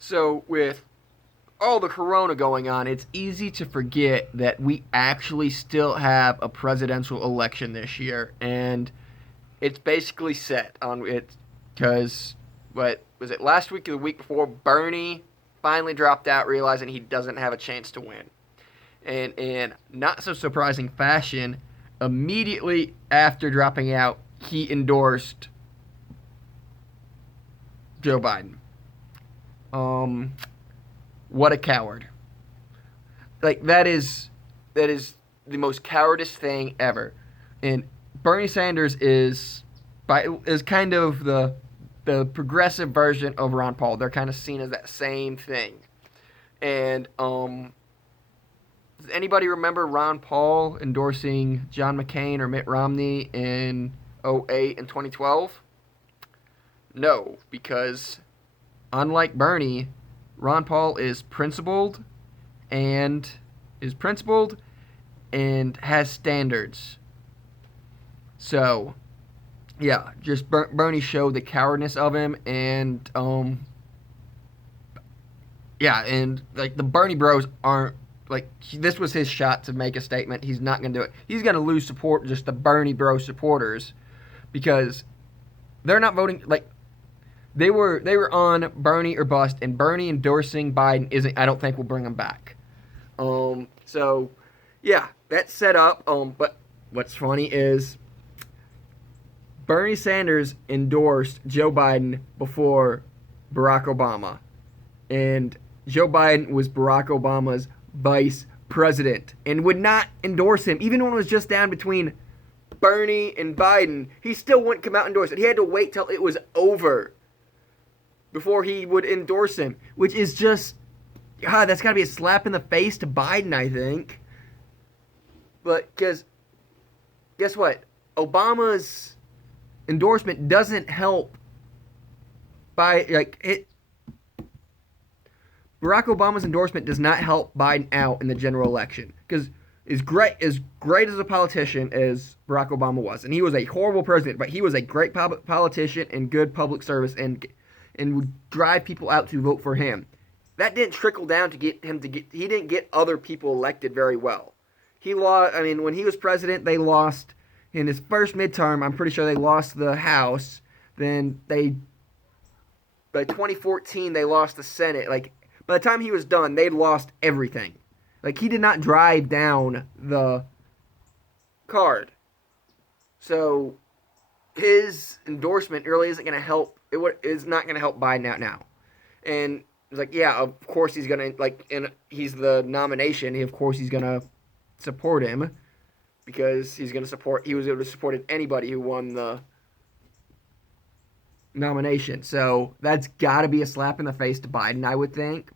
So with all the corona going on, it's easy to forget that we actually still have a presidential election this year, and it's basically set on it because what was it last week or the week before? Bernie finally dropped out, realizing he doesn't have a chance to win, and in not so surprising fashion, immediately after dropping out, he endorsed Joe Biden. Um, what a coward! Like that is the most cowardice thing ever. And Bernie Sanders is kind of the progressive version of Ron Paul. They're kind of seen as that same thing. And does anybody remember Ron Paul endorsing John McCain or Mitt Romney in '08 and 2012? No, because unlike Bernie, Ron Paul and is principled and has standards. So, yeah, just Bernie showed the cowardness of him, and yeah, and like the Bernie Bros aren't like this was his shot to make a statement. He's not gonna do it. He's gonna lose support just the Bernie Bro supporters because they're not voting like they were on Bernie or bust, and Bernie endorsing Biden isn't. I don't think will bring them back. So yeah, that's set up. But what's funny is Bernie Sanders endorsed Joe Biden before Barack Obama, and Joe Biden was Barack Obama's vice president and would not endorse him, even when it was just down between Bernie and Biden. He still wouldn't come out and endorse it. He had to wait till it was over before he would endorse him, which is just, God, that's got to be a slap in the face to Biden, I think. But because, guess what? Obama's endorsement doesn't help by, like, it. Barack Obama's endorsement does not help Biden out in the general election. Because as great as a politician as Barack Obama was, and he was a horrible president, but he was a great politician and good public service and would drive people out to vote for him. That didn't trickle down to get him to get. He didn't get other people elected very well. He lost. I mean, when he was president, they lost in his first midterm. I'm pretty sure they lost the House. Then by 2014 they lost the Senate. Like by the time he was done, they'd lost everything. Like he did not drive down the card. So his endorsement really isn't going to help. Is not going to help Biden out now. And it's like, yeah, of course he's going to and he's the nomination. Of course he's going to support him because he's going to support. He was going to support anybody who won the nomination. So that's got to be a slap in the face to Biden, I would think.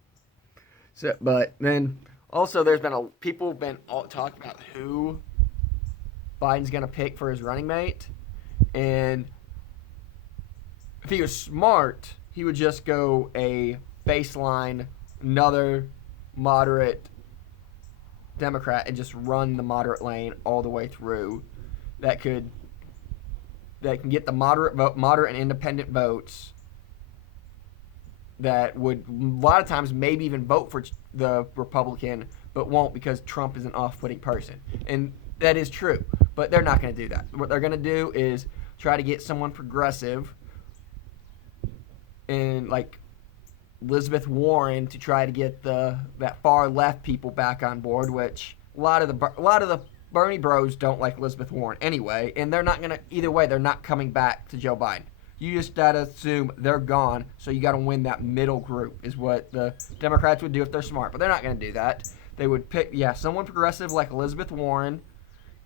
So, but then also there's been people have been talking about who Biden's going to pick for his running mate, and if he was smart, he would just go a baseline, another moderate Democrat, and just run the moderate lane all the way through. That can get the moderate and independent votes that would a lot of times maybe even vote for the Republican, but won't because Trump is an off-putting person. And that is true, but they're not going to do that. What they're going to do is try to get someone progressive and like Elizabeth Warren to try to get that far left people back on board, which a lot of the Bernie Bros don't like Elizabeth Warren anyway, and they're not gonna either way. They're not coming back to Joe Biden. You just gotta assume they're gone, so you gotta win that middle group is what the Democrats would do if they're smart, but they're not gonna do that. They would pick someone progressive like Elizabeth Warren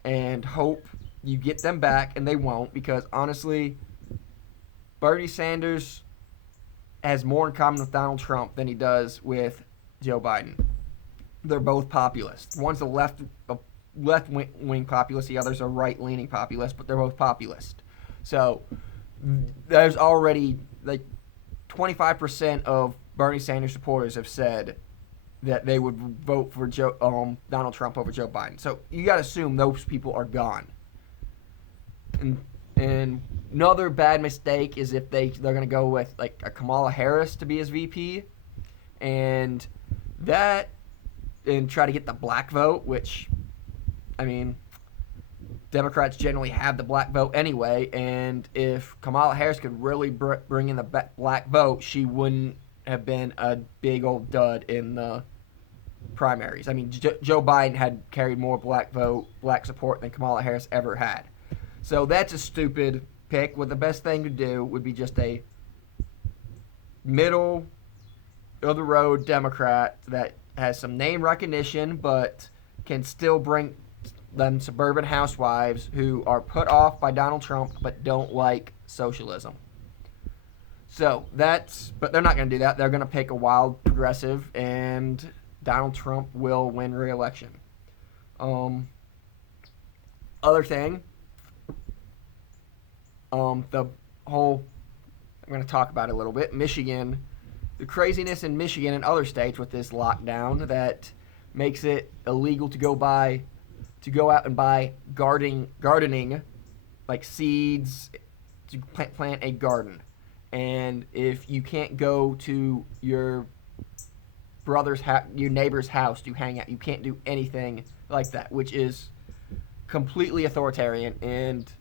and hope you get them back, and they won't because honestly, Bernie Sanders has more in common with Donald Trump than he does with Joe Biden. They're both populists. One's a left-wing populist, the other's a right-leaning populist, but they're both populist. So there's already like 25% of Bernie Sanders supporters have said that they would vote for Donald Trump over Joe Biden. So you got to assume those people are gone. And another bad mistake is if they're going to go with like a Kamala Harris to be his VP. and that and try to get the black vote, which I mean, Democrats generally have the black vote anyway, and if Kamala Harris could really bring in the black vote, she wouldn't have been a big old dud in the primaries. I mean, Joe Biden had carried more black support than Kamala Harris ever had. So that's a stupid pick. What the best thing to do would be just a middle of the road Democrat that has some name recognition, but can still bring them suburban housewives who are put off by Donald Trump but don't like socialism. So but they're not going to do that. They're going to pick a wild progressive, and Donald Trump will win re-election. Other thing, the whole, I'm going to talk about it a little bit. Michigan, the craziness in Michigan and other states with this lockdown that makes it illegal to go out and buy gardening, like seeds to plant a garden. And if you can't go to your your neighbor's house to hang out, you can't do anything like that, which is completely authoritarian. And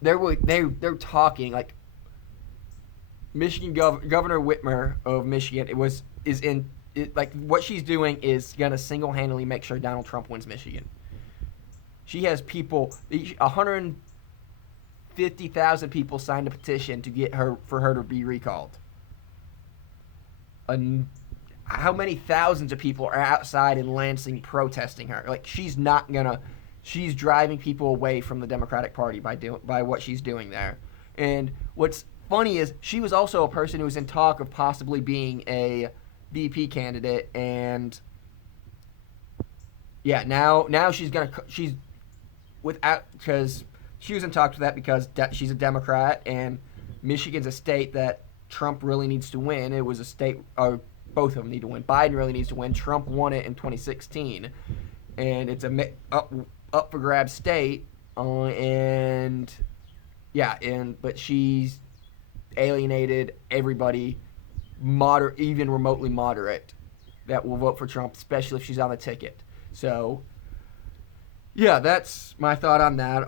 they're talking like Michigan Governor Whitmer of Michigan. Like what she's doing is gonna single-handedly make sure Donald Trump wins Michigan. She has 150,000 people signed a petition to get for her to be recalled. How many thousands of people are outside in Lansing protesting her? Like she's driving people away from the Democratic Party by what she's doing there. And what's funny is she was also a person who was in talk of possibly being a VP candidate, and yeah, now she's without, because she was in talks with that because she's a Democrat, and Michigan's a state that Trump really needs to win. It was a state, both of them need to win. Biden really needs to win. Trump won it in 2016, and it's a up for grabs state, but she's alienated everybody even remotely moderate that will vote for Trump, especially if she's on the ticket. So yeah, that's my thought on that.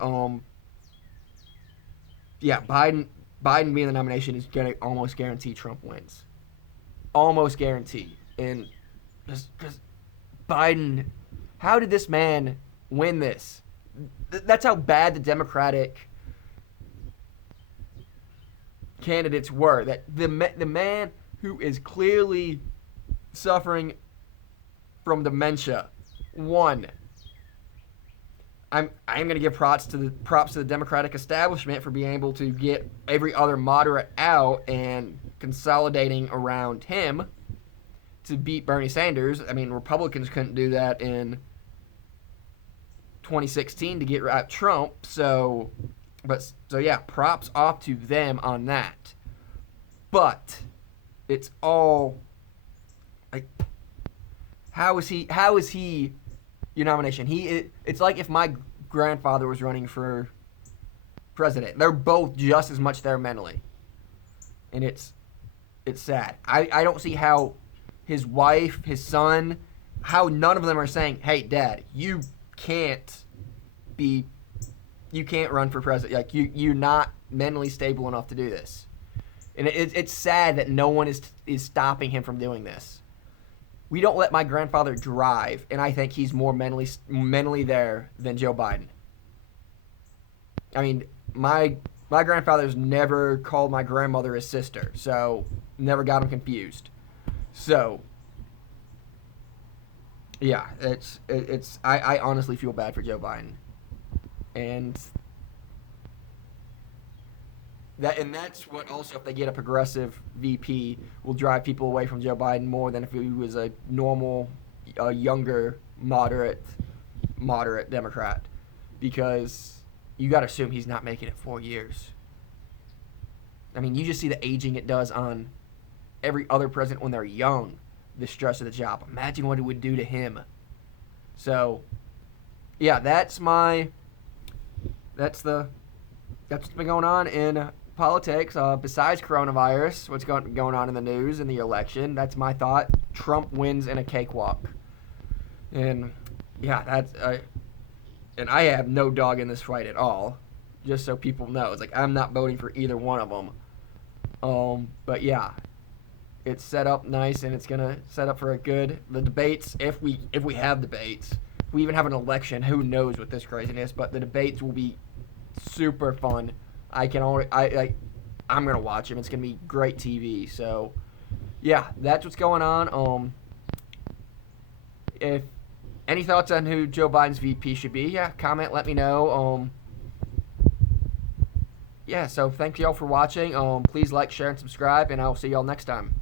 Biden being the nomination is gonna almost guarantee Trump wins. Almost guarantee. And because Biden, how did this man win this? That's how bad the Democratic candidates were. That the man who is clearly suffering from dementia won. I'm going to give props to the Democratic establishment for being able to get every other moderate out and consolidating around him to beat Bernie Sanders. I mean, Republicans couldn't do that in 2016 to get out Trump. So yeah, props off to them on that. But it's all like, how is he your nomination? It's like if my grandfather was running for president. They're both just as much there mentally, and it's sad. I don't see how his wife, his son, how none of them are saying, "Hey, Dad, you can't run for president. Like you're not mentally stable enough to do this." And it's sad that no one is stopping him from doing this. We don't let my grandfather drive, and I think he's more mentally there than Joe Biden. I mean, my grandfather's never called my grandmother his sister, so never got him confused. So yeah, I honestly feel bad for Joe Biden, and that's what also, if they get a progressive VP, will drive people away from Joe Biden more than if he was a normal, younger, moderate Democrat, because you got to assume he's not making it 4 years. I mean, you just see the aging it does on every other president when they're young, the stress of the job. Imagine what it would do to him. So, yeah, that's what's been going on in politics. Besides coronavirus, what's going on in the news and the election? That's my thought. Trump wins in a cakewalk, and yeah, and I have no dog in this fight at all. Just so people know, it's like I'm not voting for either one of them. But yeah, it's set up nice, and it's gonna set up for the debates. If we have debates, if we even have an election, who knows with this craziness? But the debates will be super fun. I'm gonna watch them. It's gonna be great TV. So yeah, that's what's going on. If any thoughts on who Joe Biden's VP should be, yeah, comment, let me know. Yeah, so thank you all for watching. Please like, share, and subscribe, and I'll see y'all next time.